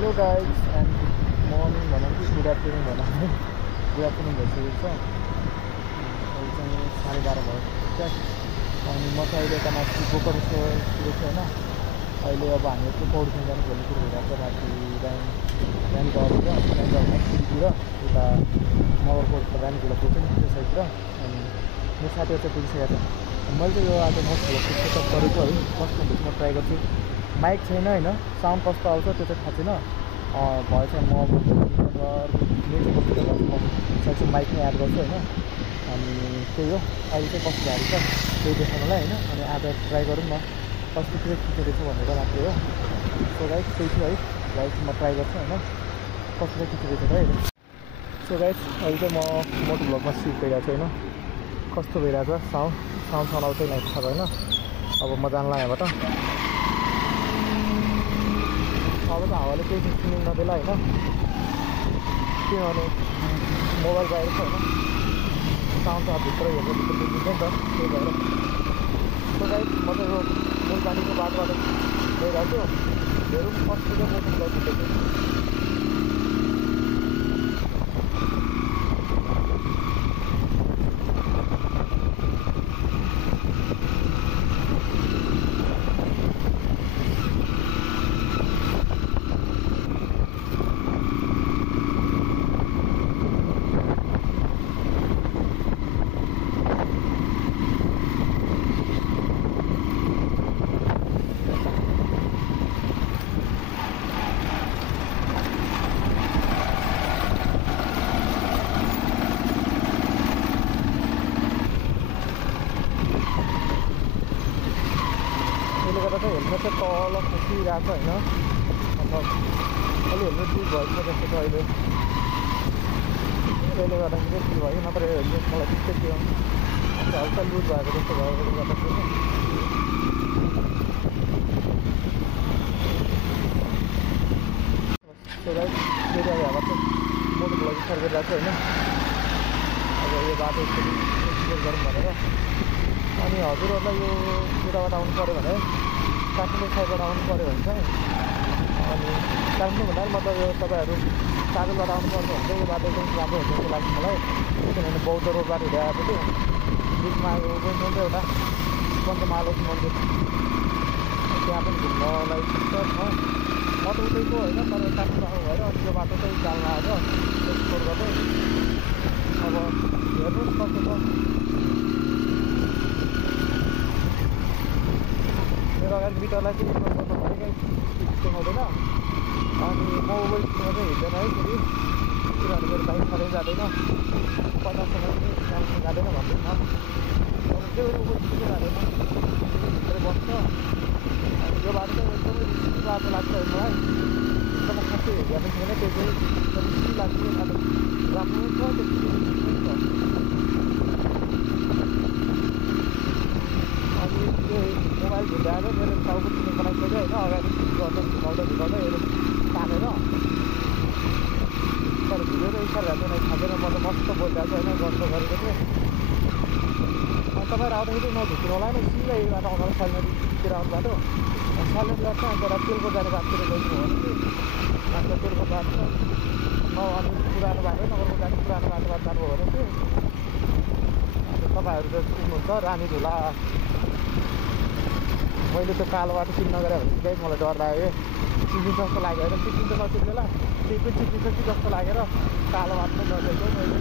Hello guys and good morning भनौँ कि good afternoon भनौँ है। गुड आफ्टरनुन भइसकेको छ। अहिले चाहिँ 12:30 भयो ठिकठाक। अनि म चाहिँ अहिले यता माथि बोकरसतिर छु होइन। अहिले अब हामी चाहिँ पौडी खेल्न जानु भन्ने कुरो भइरहेको छ। माथि रानी गाउँतिर सिटीतिर उता नगरकोट रानी खोला पुग्छ नि त्यो साइडतिर। अनि मेरो साथीहरू चाहिँ पुगिसकेको छ। मैले चाहिँ यो आज मस्ट भ्लगको सेटअप गरेको है। कस्तो हुन्छ म ट्राई गर्छु। माइक छैन होइन, साउन्ड कस्तो आउँछ त्यो चाहिँ थाहा छैन। भएछ म म्युजिक कस्तो गर्छु म सक्छु माइक नै एड गर्छु होइन। अनि त्यही हो, अहिले चाहिँ कस्तो गाडी छ त्यही देखाउनलाई होइन। अनि आज ट्राई गरौँ न कस्तो के खिचेको छ भनेर मात्रै हो। सो गाइस त्यही थियो है। गाइस म ट्राई गर्छु होइन कस्तो चाहिँ खिचेको छ है। सो गाइस अहिले चाहिँ म मोटो भ्लगमा सिट भइरहेको छु होइन। कस्तो भइरहेको छ साउन्ड आउँछ नै थाहा होइन। अब म जानला यहाँबाट अब त हावाले केही सुनिनु नदेला होइन। किनभने मोबाइल बाहिर छ होइन, साउन्ड त भित्र हेर्दा भित्र देखिन्छ नि त, त्यही भएर। सो गाइस म त यो मूलबानीको बाटोबाट गइरहेको छु। हेरौँ कस्तो चाहिँ मोटो भ्लग खिचेको। त्यसले गर्दा चाहिँ हेलमेट चाहिँ तल खसिरहेको छ होइन। अन्त अलि हेलमेट लुज भएको छ जस्तो छ अहिले। त्यसले गर्दाखेरि चाहिँ के भयो, नत्र हेलमेट मलाई त्यस्तै थियो अन्त हल्का लुज भएको जस्तो भएकोले गर्दाखेरि त्यो गाइस फेरि अब हाम्रो चाहिँ मोटो भ्लग स्टार्ट गरिरहेको छु होइन। अब यो बाटो एक्सप्लोर गरौँ भनेर। अनि हजुरहरूलाई यो उताबाट आउनु पऱ्यो भने काठमाडौँ साइडबाट आउनु पऱ्यो भने चाहिँ अनि काठमाडौँ भन्दा मतलब यो तपाईँहरू काजलबाट आउनु पर्छ भने चाहिँ यो बाटो चाहिँ राम्रो हुन्छ जस्तो लाग्छ मलाई। किनभने बौद्ध रोडबाट हिँडेर आएको थियो बिचमा यो पनि एउटा पञ्चमहालक्ष्मी मन्दिर त्यहाँ पनि घुम्नलाई ठिक छ। म त उतैको होइन, तर काठमाडौँ आउनु भएर अनि यो बाटो चाहिँ जालमा आएर एक्सप्लोर गर्दै अब हेर्नुहोस् कस्तो छ। मेरो अगाडि मिटरलाई चाहिँ इग्नोर गर्नु भनेकै देखाउँदैन। अनि म ओभर स्पिडमा चाहिँ हिँड्दैन है फेरि, किनभने मेरो बाइक सधैँ जाँदैन 50सँग पनि जाँदैन भन्दैन। अब त्यो ओभर स्पिडमै जाँदैन फेरि बस्छ। अनि यो बाटो चाहिँ एकदमै रिस्की बाटो लाग्छ मलाई। एकदम खासै हेरेको छैन त्यो चाहिँ रिस्की लाग्छ। यो बाटो राम्रो छ त्यो छ। अनि त्यो मोबाइल झुन्डाएर मेरो टाउको चिने बनाइसक्यो होइन। अगाडि झुकाउँदा हेरेर तानेर तर भिडियो त स्टार भएको नै थाहा छैन। म त मस्त बोलिरहेको छु होइन, गस्तो गरेको थिएँ। अनि तपाईँहरू आउँदाखेरि नझुक्किनु होला नि, सिधै यही बाटो आउनु सालनदीतिर आउनु बाटो सालनदी लाग्छ। अनि तर तेलको जाने बाटोतिर गइदिनु हो भने चाहिँ मात्र तेलको बाटो छ अनि पुरानो बाटो नगरको जाने पुरानो बाटोबाट जानुभयो भने चाहिँ तपाईँहरू चाहिँ पुग्नुहुन्छ रानी झोला। मैले त्यो कालो बाटो चिन्न गरेँ भने चाहिँ मलाई डर लाग्यो चिनिन्छ जस्तो लाग्यो होइन। चिनिन्छ नचिन्दैन त्यही पनि चिनिन्छ कि जस्तो लागेर कालो बाटो पनि नदेखेको मैले।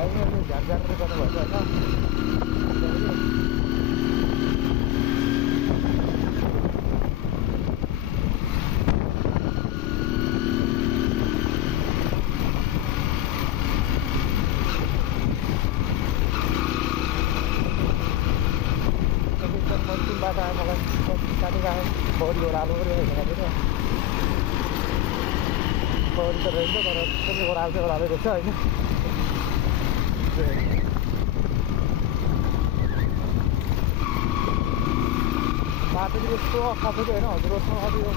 अहिले झ्यार गर्नुभएछ होइन। बाटो आयो मलाई साथी आयो पौडी ओह्रालो पऱ्यो होइन। पौडी त रहेछ तर पनि ओह्रालो चाहिँ ओह्रालो रहेछ होइन। बाटो चाहिँ यस्तो अखाएको थियो होइन। हजुरहरूसँग अब यो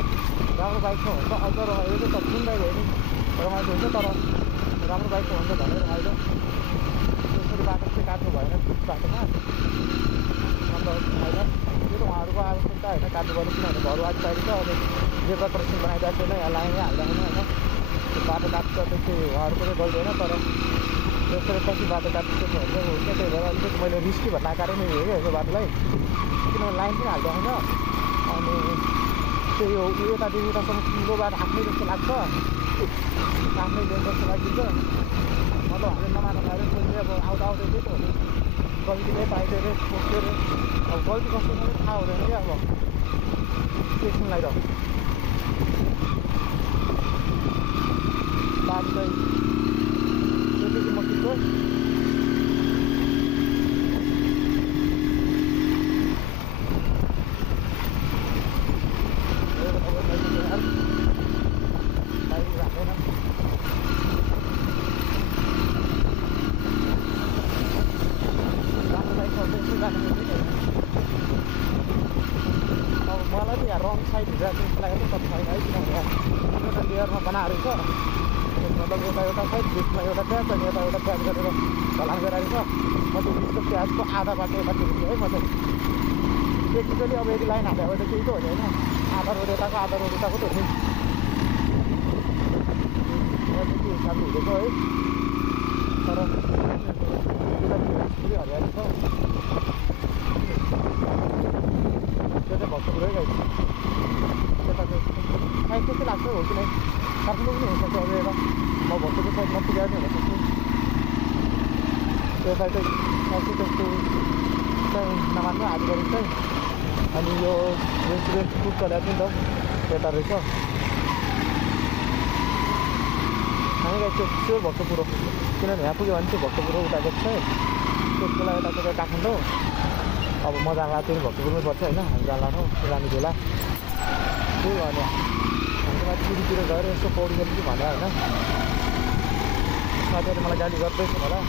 राम्रो बाइक छ भने त अझ रमाइलो छ। तर जुन बाइक हो नि रमाइलो हुन्छ, तर राम्रो बाइक छ भने त झनै रमाइलो। त्यसरी बाटो चाहिँ काट्नु भएन बाटोमा अन्त होइन। आवश्यकता होइन काट्नुपर्ने, किनभने घरवाद चाहिन्छ। अब जेब्रा क्रसिङ बनाइदिएको छैन, यहाँ लाइनै हाल्दैन होइन। त्यो बाटो काट्छ त्यस्तै उहाँहरूको चाहिँ गल्ती होइन, तर त्यसरी कति बाटो काट्छ भने चाहिँ हुन्छ। त्यही भएर अलिकति मैले रिस्की भन्ने आकारै नै हेरेँ यो बाटोलाई, किनभने लाइन पनि हाल्दैन होइन। अनि त्यही हो यतादेखि उतासम्म ठुलो बाटो आफ्नै जस्तो लाग्छ, आफ्नै लेन जस्तो लागिन्छ। मतलब हामीले नमानेर कोहीले अब आउँदा आउँदै त्यही त हो नि, गल्तीले पाइदियो अरे सोच्यो अरे। अब गल्ती कस्तो पनि थाहा हुँदैन क्या। अब एकछिनलाई त बाटो चाहिँ त्यति म खिच्छु। मलाई त यहाँ रङ साइड हिँड्दा त्यस्तो लागेको त छैन है, किनभने एउटा लेयरमा बनाएको रहेछ। मतलब यता एउटा साइड बिचमा एउटा प्याज अनि यता एउटा प्याज गरेर ढलान गराएको छ। म त्यो बिचको प्याजको आधा बाटो यतातिर थिएँ है। म चाहिँ टेक्निकली अब यदि लाइन हाल्यो भने त केही त हो नि होइन, आधा रोड यताको आधा रोड उताको त हो नि। त्यति हिसाबले हुँदैछ है, तर पुरै हरियाली छ। त्यो चाहिँ भक्तपुरै गाई त्यता चाहिँ सायद त्यस्तै लाग्छ हो कि नै, काठमाडौँ पनि हुनसक्छ। अब यता म भक्तपुर साइड नपुगेर पनि हुनसक्छु। त्यो साइड चाहिँ सायद त्यस्तो चाहिँ नमान्नु आधिकारिक चाहिँ। अनि यो रेस्टुरेन्ट फुड चलाएको थियो नि त त्यता रहेछ। हामी गाई त्यो त्यो भक्तपुर हो, किनभने यहाँ पुग्यो भने चाहिँ भक्तपुर उता गएको छ। त्यसको लागि यता चाहिँ काठमाडौँ। अब म जाँदा त्यो भक्तपुरमै पर्छ होइन, हामी जाँदा हो जाने बेला। त्यही हो भने हाम्रो माथि सिटीतिर गएर यसो पौडी खेल्नु कि भनेर होइन। साथीहरूले मलाई गाली गर्दैछ होला,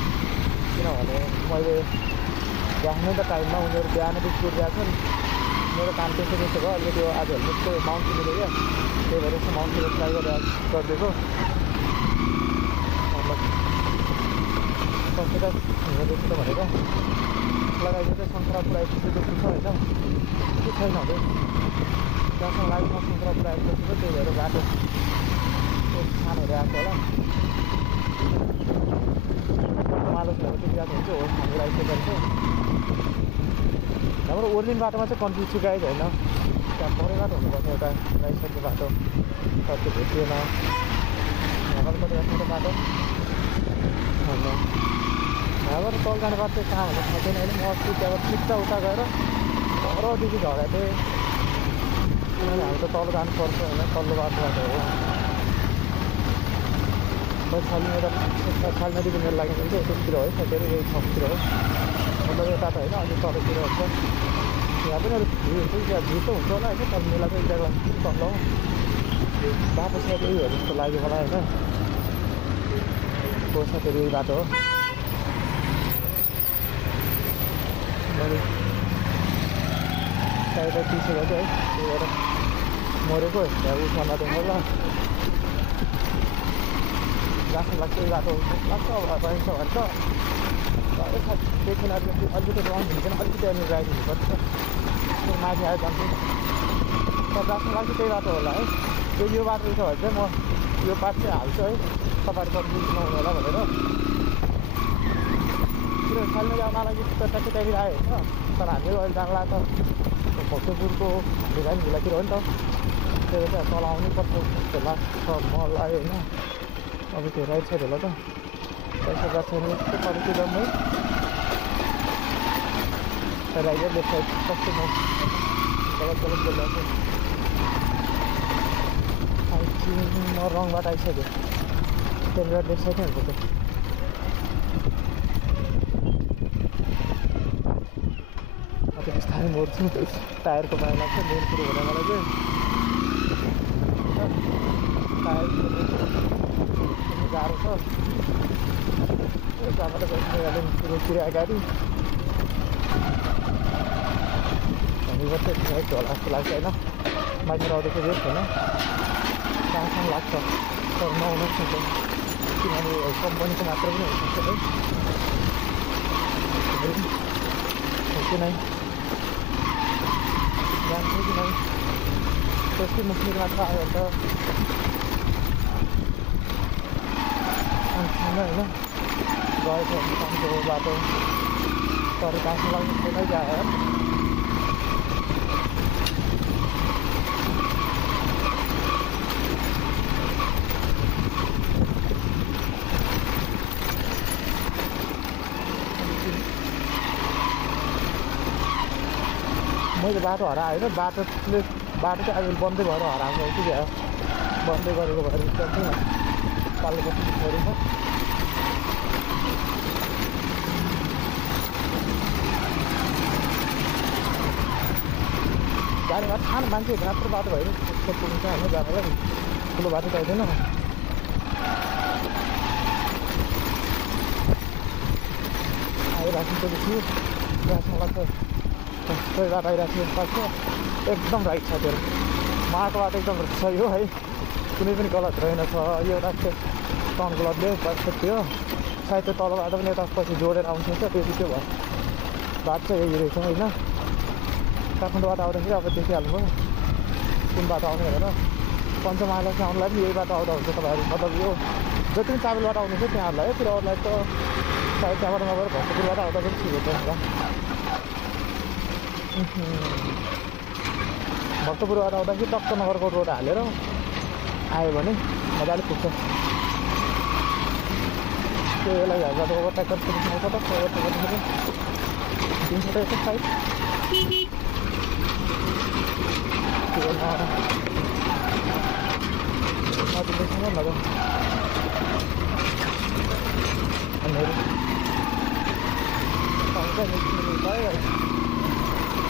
किनभने मैले बिहानै त टाइममा उनीहरू बिहानदेखि कुदिरहेको छ नि। मेरो काम त्यस्तो त्यस्तो भयो। अलिकति त्यो आज हेल्मेटको माउन्ट किनेको क्या, त्यही भएर यसो माउन्ट किनेर ट्राई गरिदिएको। कस्तो त हिँड्दैछु त भनेर लगाइदियो चाहिँ सङ्क्रा पुऱ्याएपछि जस्तो छ होइन, के छैन अरे जहाँसम्म लाग्यो म सङ्क्रा पुऱ्याएपछि छ। त्यही भएर बाटो सानोहरू आएको होला। मालसहरू त्यति आएको हुन्छ हो, हाम्रो आइसकेको छ। हाम्रो ओर्लिन बाटोमा चाहिँ कन्फ्युज चाहिँ गाइड होइन, त्यहाँ परै बाटो हुनुपर्छ एउटा राइट साइडको बाटो, तर त्यो भेटिएन। हाम्रो कति राख्ने बाटो होइन, यहाँबाट तल जाने बाटो चाहिँ कहाँ भन्दा थाहा छैन होइन। म अस्ति त्यहाँबाट सिधा उता गएर परदेखि झरेको थिएँ, किनभने हामी त तल जानुपर्छ होइन, तल्लो बाटोबाट हो। छाल्नेदेखि मेरो लागि चाहिँ यतातिर है, साइडतिर यही छतिर हो, मतलब यता त होइन अलिक तलतिर हुन्छ। यहाँ पनि अलिक भिड हुन्छ, त्यहाँ भिड त हुन्छ होला होइन, तर मेला चाहिँ जग्गा तल हो। बाटो सायद यही हो जस्तो लाग्यो मलाई होइन, को साथीहरू यही बाटो हो। मैले सायद पिसेको चाहिँ है, त्यही भएर मरेको त्यहाँ उठामा त होला जस्तो लाग्छ। यही बाटो लाग्छ अब रहन्छ भन्छ देखिन। अलिकति रङ हुँदैन, अलिकति त्यहाँनिर राइड हुनुपर्छ, माथि आयो जान्छु। तर जस्तो लाग्छ त्यही बाटो होला है। यो बाटो रहेछ भने चाहिँ म यो पार्ट चाहिँ हाल्छु है, तपाईँहरू कन्फ्युज नहुनु होला भनेर। किन छाल्ने जान लागि त ट्याक्कै त्यहाँनिर आयो होइन, तर हामीले अहिले जानु लाग्छ भक्तपुरको भिलाइन भिलातिर हो नि त, त्यही भएर तल आउनै पर्छ जस्तो लाग्छ मलाई होइन। अब त्यो राइट साइड होला त पैसा गएको छैन यस्तो तलतिर म राइट र लेफ्ट साइड कस्तो म गलत बोलिरहेको छु। म रङबाट आइसक्यो, त्यहाँनिर लेफ्ट साइड नै हुन्छ त्यो। त्यो बिस्तारै मोड्छु, टायरको माया लाग्छ मेन कुरो भने मलाई चाहिँ। टायर गाह्रो छ, जहाँबाट गइहाल्यो रोकिएर अगाडि हामीबाट चाहिँ राइट होला जस्तो लाग्छ होइन। माथि आउँदैछ रेट होइन, कहाँसम्म लाग्छ तर नहुनु सक्छ, किनभने कम्पनीको मात्र पनि हुनसक्छ है। किन जान्छु किनभने त्यसकै मुखनिर मात्र आयो भने त होइन गएको कामको बाटो तर गाँसमा लाग्ने छैन गएर मैले बाटो हराएँ होइन बाटो चाहिँ अहिले बन्दै भएर हराएको कि क्या बन्दै गरेको भएर एकदम पाल्लो बस्नु छोडेको जाने बाटो सानो मान्छे राम्रो बाटो भयो त्यसको पुग्छ होइन जानेलाई ठुलो बाटो चाहिँदैन आइराखेको छु ग्यासमा लाग्छ सबै बाटो आइराखेको सक्छ एकदम राइट छ त्यो माटो बाटो एकदम सही हो है कुनै पनि गलत रहेनछ एउटा टर्न गलतले बस्छ थियो सायद त्यो तल बाटो पनि यता पछि जोडेर आउँछ त्यो भयो बाटो चाहिँ यही रहेछ होइन काठमाडौँबाट आउँदाखेरि अब देखिहाल्नुभयो कुन बाटो आउने भनेर पञ्चमहालमा आउनुलाई पनि यही बाटो आउँदा हुन्छ तपाईँहरू मतलब यो जति पनि चाबेलबाट आउनु छ त्यहाँहरूलाई है पुराहरूलाई त सायद त्यहाँबाट नगएर भक्तपुरबाट आउँदा पनि ठिक हुन्छ होला भक्तपुरबाट आउँदाखेरि टक्क नगरकोट रोड हालेर आयो भने मजाले पुग्छ त्यो यसलाई घरबाट ओभरटेक गर्नु आउँछ टक्क ओभरटेक गर्नु दिन्छ त यसो साइड त्यो नदिँदैसँग लग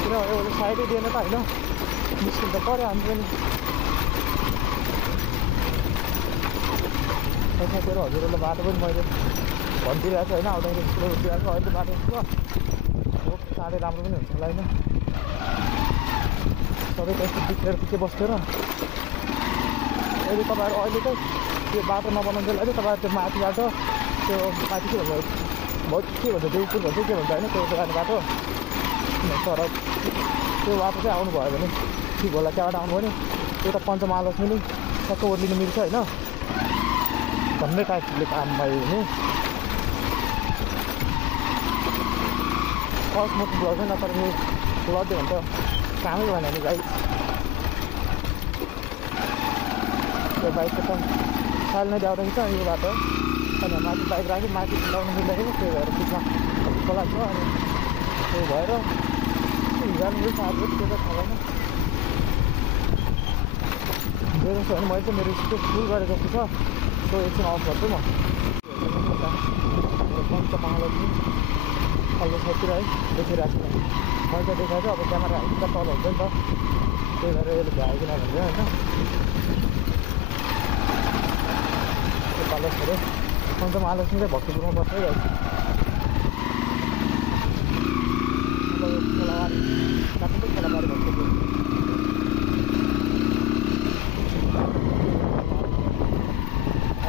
किनभने साइडै दिएन त होइन मुस्किल त पऱ्यो हामी पनि साथीहरू हजुरहरूलाई बाटो पनि मैले भनिदिइरहेको छु होइन आउँदाखेरि स्लो दिइरहेको अहिले बाटो यस्तो साह्रै राम्रो पनि हुन्छ होला होइन सबै त्यस्तो बिग्रेर के बस्थ्यो र यदि तपाईँहरू अहिले चाहिँ त्यो बाटो नबनाउनुलाई चाहिँ तपाईँहरू त्यो माथिबाट त्यो माथि के भन्छ बहुत के भन्छ देउपुर भन्छ के भन्छ होइन त्यो जाने बाटो तर त्यो बाटो चाहिँ आउनुभयो भने ठिक होला त्यहाँबाट आउनु भने एउटा पञ्चमहालक्ष्मी नि टक्क ओर्लिनु मिल्छ होइन भन्ने टाइपले काम भयो भने फर्स्ट मोटो ब्लग होइन तर यो लड्यो भने त कामै भएन नि गाई त्यो बाइकको त साल नै ल्याउँदाखेरि छ यो बाटो अनि माथि बाइक राख्यो माथि ल्याउनु मिल्दाखेरि त्यही भएर बिचमा खोला छ अनि त्यही भएर जानु मिल्छ आज त्यो त थाहा भएन जे जस्तो भने मैले चाहिँ मेरो स्पेस फुल गरेको जस्तो छ सो एकछिन अफ गर्छु म पञ्चमहालक्ष्मी अहिले साइडतिर है देखिरहेको छु मैले त देखाएको अब क्यामेरा अलिक तल हुन्छ नि त त्यही भएर यसले भ्याइदिन भनेर होइन त्यो पालो छोड्यो पञ्चमहालक्ष्मी चाहिँ भक्तपुरमा बस्दै गयो खोलाबारी काठमाडौँ खोलाबारी भक्तपुर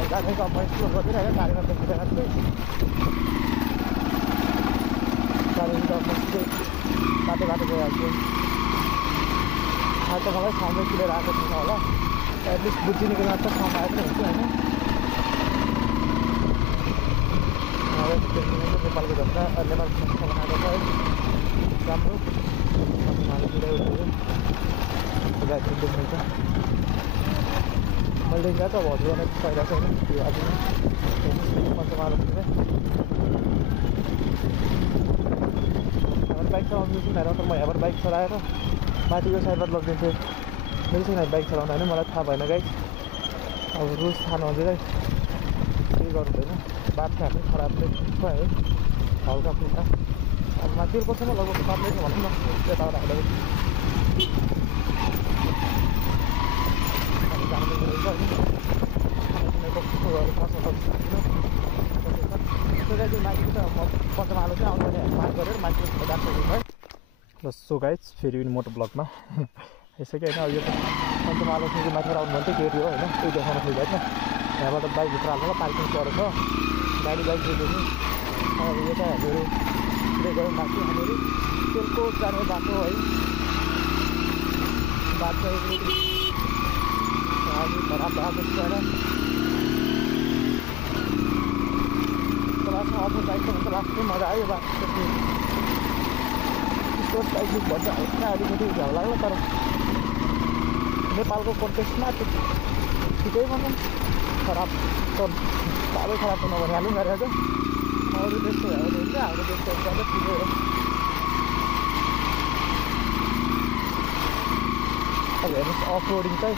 गाडीको अब एक्सप्लोर गरिदिरहेको गाडीमा देखिरहेको छु गाडीको अब मसितै बाटो बाटो गइहाल्छु आज त मलाई ठाउँमै किनेर आएको छैन होला एटलिस्ट बुझिनेको मात्र ठाउँमा आएको हुन्छ होइन नेपालको झन्डा नेपालको संस्था बनाएको छ है राम्रो गाडी देख्नुहुन्छ मैले देखिरहेको छु अब हजुरलाई पाइरहेको छैन त्यो आज पञ्चमहालक्ष्मी चाहिँ बाइक चलाउनु मिल्छ तर म यहाँबाट बाइक चलाएर माथिको साइडबाट लगिदिन्थेँ मेरो चाहिँ बाइक चलाउनु होइन मलाई थाहा भएन गाइस अब रुल्स थाहा नहुँदै केही गर्नु हुँदैन बाटो हामी खराबले छ है हल्का फुल्का अब माथि कसैमा लगभग पर्ने छ भनौँ न यताबाट हाल्दाखेरि माथि त पञ्चमहालक्ष्मी चाहिँ आउनु भने मार्क गरेर माथि गएको है ल सो गाइज फेरि पनि मोटो ब्लगमा यसो कि होइन अब यो पञ्चमहालक्ष्मीको माथिबाट आउनु भने चाहिँ गेट हो होइन त्यही देखाउन खोज्दा होइन यहाँबाट बाइक भित्र हाल्नु पार्किङ परेको छ गाडी बाइक जोड्नु अब यो चाहिँ हामीहरू गयौँ माथि हामीहरू तेलको जाने बाटो है बात गरेको आज खराब बाटो छैन लास्टमा अफर बाइक त लास्टै मजा आयो बाटो स्पोर्ट्स बाइक भन्छ हल्का अलिकति झ्याउ लाग्ला तर नेपालको कन्टेक्स्टमा ठिकै भनौँ खराब त साह्रै खराब त नभनिहालौँ गरेर चाहिँ अरू देशको भ्याउ हुन्छ हाम्रो देशको एकदमै ठिकै हो अब हेर्नुहोस् अफ रोडिङ चाहिँ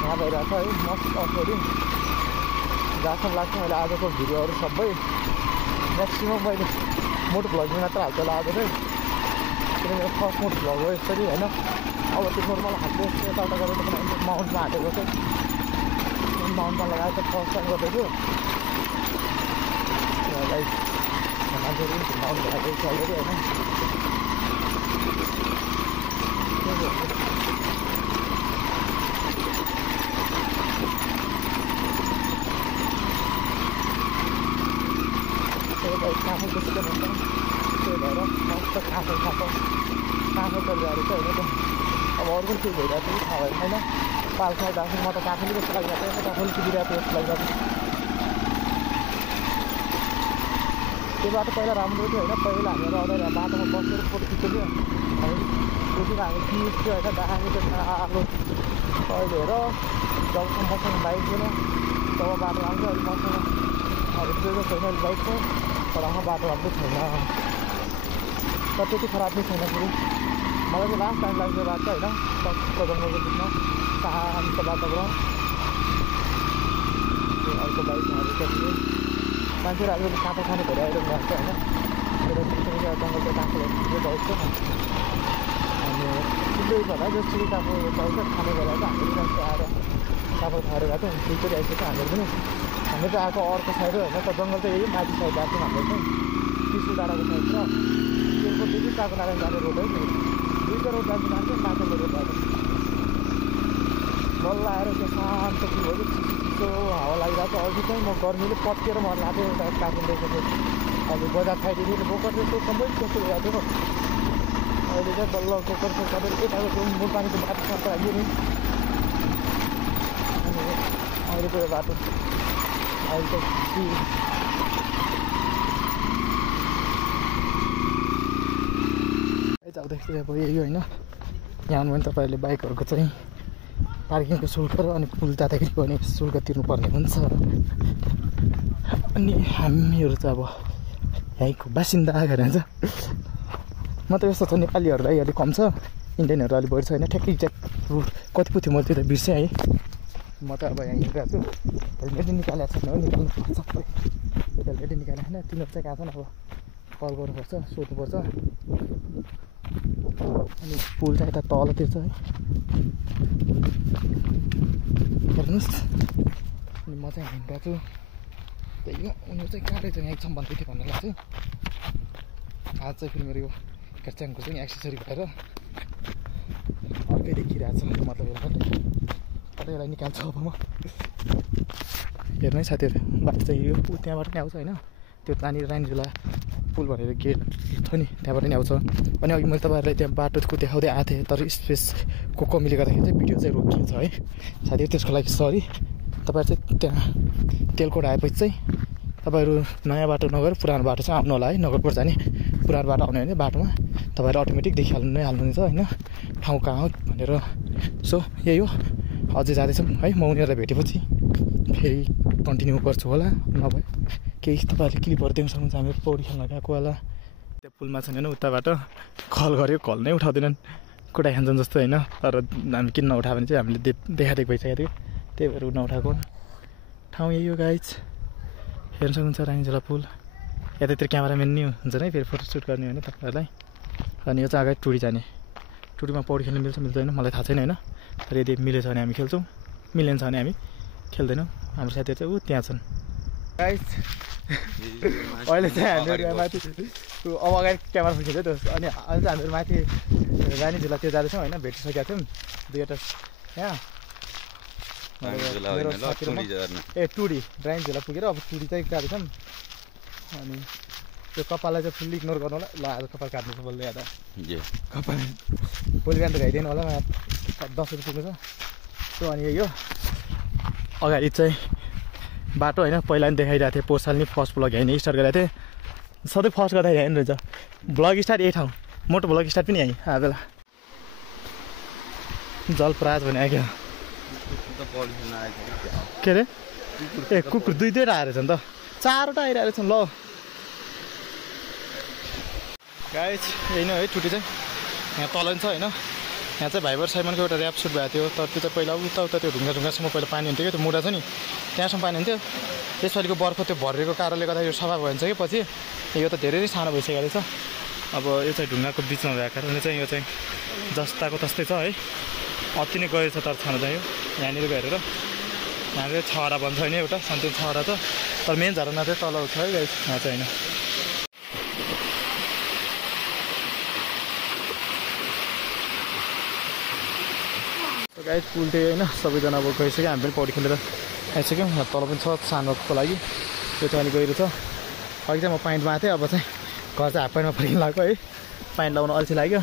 यहाँ भइरहेको छ है मस्त अफ रोडिङ जहाँसम्म लाग्छ मैले आजको भिडियोहरू सबै म्याक्सिमम् मैले मोटो भ्लगमा मात्र हाल्छ होला आज चाहिँ किनकि मेरो फर्स्ट मोटो भ्लग हो यसरी होइन अब त्यो नर्मल हाल्दै यताउता गरेर पनि माउन्टमा हालेको चाहिँ माउन्टमा लगाएर चाहिँ फर्स्ट टाइम गर्दैछु लाइक मान्छेहरू पनि माउन्ट भएकै छ अलरेडी होइन काँसो त्यसले भन्छ त्यही भएर मस्त काँसो चलिरहेको छ होइन अब अरू पनि केही भइरहेको छ थाहा भएन होइन पाल्छ दार्जिलिङ म त काँसोले जस्तो लागिरहेको छ काँसोले कुदिरहेको जस्तो लागिरहेको त्यो बाटो पहिला राम्रो थियो होइन पहिला हामीहरू आउँदा बाटोमा बसेर फोटो खिच्थ्यो क्या हामी कुदेर हामी खिच्थ्यो होइन दामी त्यो आलो अहिले हेर जब मसँग बाइक थिएन तब बाटो आउँछ अहिले मसँग अब त्यो छैन अहिले बाइक छ तर बाटो राम्रो छैन तर त्यति खराब नै छैन फेरि मलाई चाहिँ लास्ट टाइम लाग्छ बाटो होइन टक्क जङ्गलको बिचमा शान्त वातावरण त्यो अर्को बाइकहरू चाहिँ मान्छेहरू आजकल काँटा खाने धेरै आइरहनु भएको छ होइन जङ्गलको काँक्रोहरू बाइक छ अनि कुनै होला जसरी काँक्रो चल्छ खाने बेला चाहिँ हामीले मान्छे आएर काँक्रो खाएर गएको फ्युचर आइसक्छ हामीहरू पनि हाम्रो चाहिँ आएको अर्को साइड होइन त जङ्गल चाहिँ यही माथि साइड गएको थियो हाम्रो चाहिँ त्रिशुल डाँडाको साइड र त्यसको काको नारायण जाने रोड है दुईवटा रोड जान्छ मान्छे माथि रोड बाटो बल्ल आएर त्यो शान्त के भयो चिसो हावा लागिरहेको छ अघि चाहिँ म गर्मीले पत्केर मर्न लाग्थ्यो एउटा कार्टुन देखेको अहिले बजार साइडदेखि बोकर त्यस्तो सबै त्यस्तो भइरहेको थियो अहिले चाहिँ बल्ल बोकर सबै यताको मुलपानीको बाटो सर्छ आइयो नि अनि अहिलेको यो बाटो अहिले चाहिँ जाँदाखेरि अब यही होइन यहाँ पनि तपाईँहरूले बाइकहरूको चाहिँ पार्किङको शुल्क र अनि पुल जाँदाखेरि पनि शुल्क तिर्नुपर्ने हुन्छ अनि हामीहरू चाहिँ अब यहीँको बासिन्दा गरेर चाहिँ म त यस्तो छ नेपालीहरूलाई अलिक कम छ इन्डियनहरू अलिक बढी छ होइन ठ्याक्कै एक्ज्याक्ट रुट कति पो थियो मैले त्यो त बिर्सेँ है म त अब यहाँ हिँडिरहेको छु हेलमेटै निकालेको छैन हो निकाल्नु सबै हेलमेटै निकालेको छैन तिनीहरू चाहिँ कहाँ छन् अब कल गर्नुपर्छ सोध्नुपर्छ अनि पुल चाहिँ यता तलतिर छ है हेर्नुहोस् अनि म चाहिँ हिँडिरहेको छु त्यही हो उनीहरू चाहिँ कहाँ रहेछ यहाँ एकछिन भन्दै थियो भन्नुलाई चाहिँ आज चाहिँ फेरि मेरो यो खर्चाङको चाहिँ एक्सेसरी भएर अर्कै देखिरहेको छ मतलब कतै यसलाई निकाल्छु अब म हेर्नु है साथीहरू बाटो चाहिँ यो त्यहाँबाट नि आउँछ होइन त्यो त्यहाँनिर रानीझोला पुल भनेर गेट छ नि त्यहाँबाट नि आउँछ अनि अघि मैले तपाईँहरूलाई त्यहाँ बाटोको देखाउँदै आएको थिएँ तर स्पेसको कमीले गर्दाखेरि चाहिँ भिडियो चाहिँ रोकिएको छ है साथीहरू त्यसको लागि सरी तपाईँहरू चाहिँ त्यहाँ तेलकोट आएपछि चाहिँ तपाईँहरू नयाँ बाटो नगरेर पुरानो बाटो चाहिँ आउनु होला है नगरपुर जाने पुरानो बाटो आउने भने बाटोमा तपाईँहरू अटोमेटिक देखिहाल्नु नै हाल्नुहुन्छ होइन ठाउँ कहाँ हो भनेर सो यही हो अझै जाँदैछौँ है म उनीहरूलाई भेटेपछि फेरि कन्टिन्यू गर्छु होला नभए केही तपाईँहरूले क्लिपहरू देख्न सक्नुहुन्छ हामीहरू पौडी खेल्न गएको होला त्यो पुलमा छैन होइन उताबाट कल गऱ्यो कल नै उठाउँदैनन् कुटा खान्छन् जस्तो होइन तर हामी किन नउठायो भने चाहिँ हामीले देखादेख भइसकेको थियो त्यही भएर नउठाएको ठाउँ यही हो गाइज हेर्न सक्नुहुन्छ रानीझोला पुल यतातिर क्यामेराम्यान नि हुन्छ नि फेरि फोटोसुट गर्ने होइन तपाईँहरूलाई अनि यो चाहिँ अगाडि टुरी जाने टुरीमा पौडी खेल्नु मिल्छ मिल्दैन मलाई थाहा छैन होइन तर यदि मिलेछ भने हामी खेल्छौँ मिलेन छ भने हामी खेल्दैनौँ हाम्रो साथीहरू चाहिँ ऊ त्यहाँ छन् गाइज अहिले चाहिँ हामीहरू माथि अब अगाडि क्यामेरा खिच्यो त्यो अनि अहिले चाहिँ हामीहरू माथि रानीझोलातिर जाँदैछौँ होइन भेटिसकेका थियौँ दुईवटा यहाँ ए टुडी रानीझोला पुगेर अब टुडी चाहिँ जाँदैछौँ अनि त्यो कपाललाई चाहिँ फुल्ली इग्नोर गर्नु होला ल आज कपाल काट्नु बोल्दै आएर कपाल भोलि बिहान त भ्याइदिनु होला 10 रुपियाँ पुग्छ सो अनि यही हो अगाडि चाहिँ बाटो होइन पहिला पनि देखाइरहेको थिएँ पोहोर साल नि फर्स्ट ब्लग यहीँ नै स्टार्ट गरेको थिएँ सधैँ फर्स्ट गर्दाखेरि यहीँ रहेछ ब्लग स्टार्ट यही ठाउँ मोटो ब्लग स्टार्ट पनि यहीँ बेला जलप्राज भने आयो के अरे ए कुकुर दुईवटा आएर छ नि त 4वटा आइरहेको छ ल गाइस यही नै है छुट्टी चाहिँ यहाँ तल नि छ होइन यहाँ चाहिँ भाइबर साइमनको एउटा ऱ्याप सुट भएको थियो तर त्यो चाहिँ पहिला उता त्यो ढुङ्गासम्म पहिला पानी हुन्थ्यो कि त्यो मुढा छ नि त्यहाँसम्म पानी हुन्थ्यो यसपालिको बर्फ त्यो भरेको कारणले गर्दा यो सफा भइन्छ कि पछि यो त धेरै नै सानो भइसकेको रहेछ अब यो चाहिँ ढुङ्गाको बिचमा भएको कारणले चाहिँ यो चाहिँ जस्ताको तस्तै छ है अति नै गएर छ तर छानो चाहिँ यो यहाँनिर गएर यहाँनिर 6वटा बन्छ होइन एउटा सानोतिनो 6वटा छ तर मेन झरना चाहिँ तल छ है गाइस यहाँ चाहिँ होइन गाइस पुल थियो होइन सबैजना अब गइसक्यो हामी पनि पौडी खेलेर आइसक्यौँ यहाँ तल पनि छ सानोको लागि त्यो चाहिँ अहिले गइरहेको छ अघि चाहिँ म पाइन्टमा आएको थिएँ अब चाहिँ घर चाहिँ हाफ पाइन्टमा फर्किन लगाएको है पाइन्ट लगाउनु अल्छी लाग्यो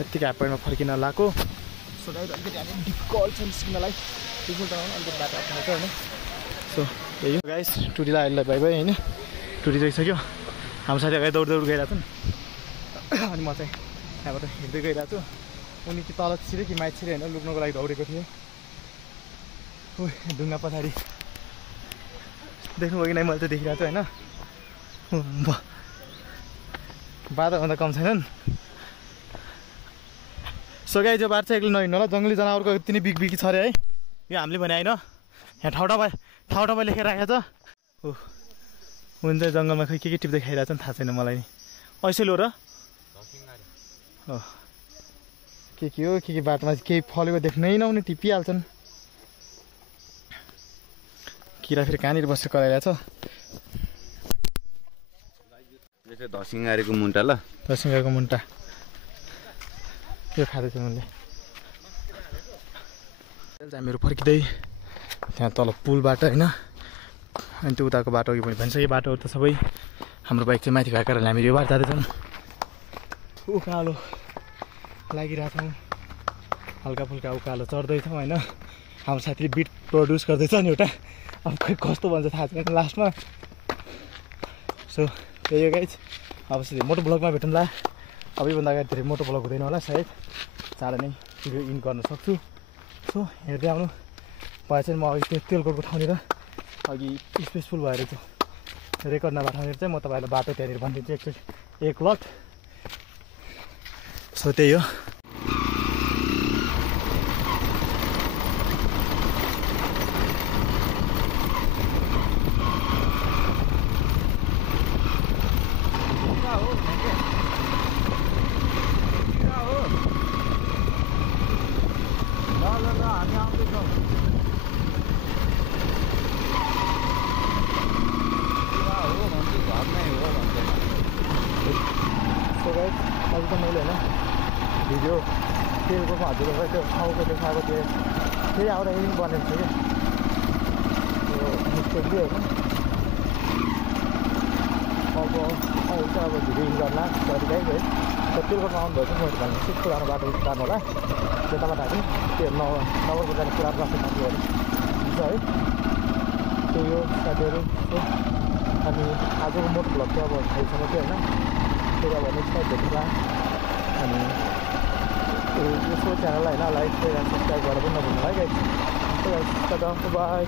यत्तिकै हाफ पाइन्टमा फर्किन लगाएको सो गाइस अलिकति हामी डिफिकल्ट छ निस्किनलाई डिफिकल्ट अलिकति बाटो अप्ठ्यारो छ होइन सो यही हो गाइस टुरीलाई अहिले भाइ भाइ होइन टुरी गइसक्यो हाम्रो साथी अगाडि दौड गइरहेको छ नि अनि म चाहिँ यहाँबाट हिँड्दै गइरहेको छु उनी कि तल छिरे कि माथि छिरे होइन लुक्नको लागि दौडेको थिएँ ढुङ्गा पछाडि देख्नुभयो कि नै मैले चाहिँ देखिरहेको छु होइन बाटोभन्दा कम छैनन् सो गाइस यो बाटो चाहिँ एक्लै नहिँड्नु होला जङ्गली जनावरको यति नै बिग छ अरे है यो हामीले भने होइन यहाँ ठाउँमा लेखेर राखेको छ हो हुन्छ जङ्गलमा खै के टिप्दै खाइरहेको छ नि थाहा छैन मलाई नि ऐसेलो र हो के हो के बाटोमा केही फलेको देख्नै नहुने टिपिहाल्छन् किरा फेरि कहाँनिर बसेर कराइरहेको छ धसिङ्गारेको मुन्टा ल धसिङ्गारेको मुन्टा यो खाँदैछ मैले हामीहरू फर्किँदै त्यहाँ तल पुलबाट होइन अनि त्यो उताको बाटो अघि पनि भनिसक्यो बाटो त सबै हाम्रो बाइक चाहिँ माथि भएको कारणले हामी यो बाटो जाँदैछौँ उकालो लागिरहेछौँ हल्का फुल्का उकालो चढ्दैछौँ होइन हाम्रो साथीले बिट प्रड्युस गर्दैछ नि एउटा अब खै कस्तो भन्छ थाहा छैन लास्टमा सो त्यही हो गाइस अब सिधै मोटो ब्लगमा भेटौँला अब योभन्दा अगाडि धेरै मोटो ब्लग हुँदैन होला सायद चाँडो नै भिडियो इन गर्न सक्छु सो हेर्दै आउनु भए चाहिँ म अघि त्यो तेलकोटको ठाउँनिर अघि स्पेसफुल भएर चाहिँ रेकर्ड नभएको ठाउँनिर चाहिँ म तपाईँहरूलाई बाटो त्यहाँनिर भनिदिन्छु एकचोटि एक लट सो त्यही हो अझै त मैले होइन भिडियो तेलको हजुर त्यो ठाउँको देखाएको थिएँ फेरि आउँदाखेरि पनि बनेको थियो कि मिस्टेकली होइन अब अहिले चाहिँ अब भिडियो इन गर्ला गरिरहेको है तेलकोटमा आउनुभयो चाहिँ मैले भन्नु सिक्स पुरानो बाटो जानु होला त्यताबाट हामी त्यो नगरको जाने पुरा ट्राफिक साथीहरू हुन्छ है त्यही हो साथीहरू अनि आजको मोटो भ्लग चाहिँ अब खाइसम्म थियो होइन फेरि अब नेक्स्ट टाइम भेट्ला अनि यसो च्यानललाई होइन लाइक सब्सक्राइब गरेर पनि नभुल्नु है गाइस बाई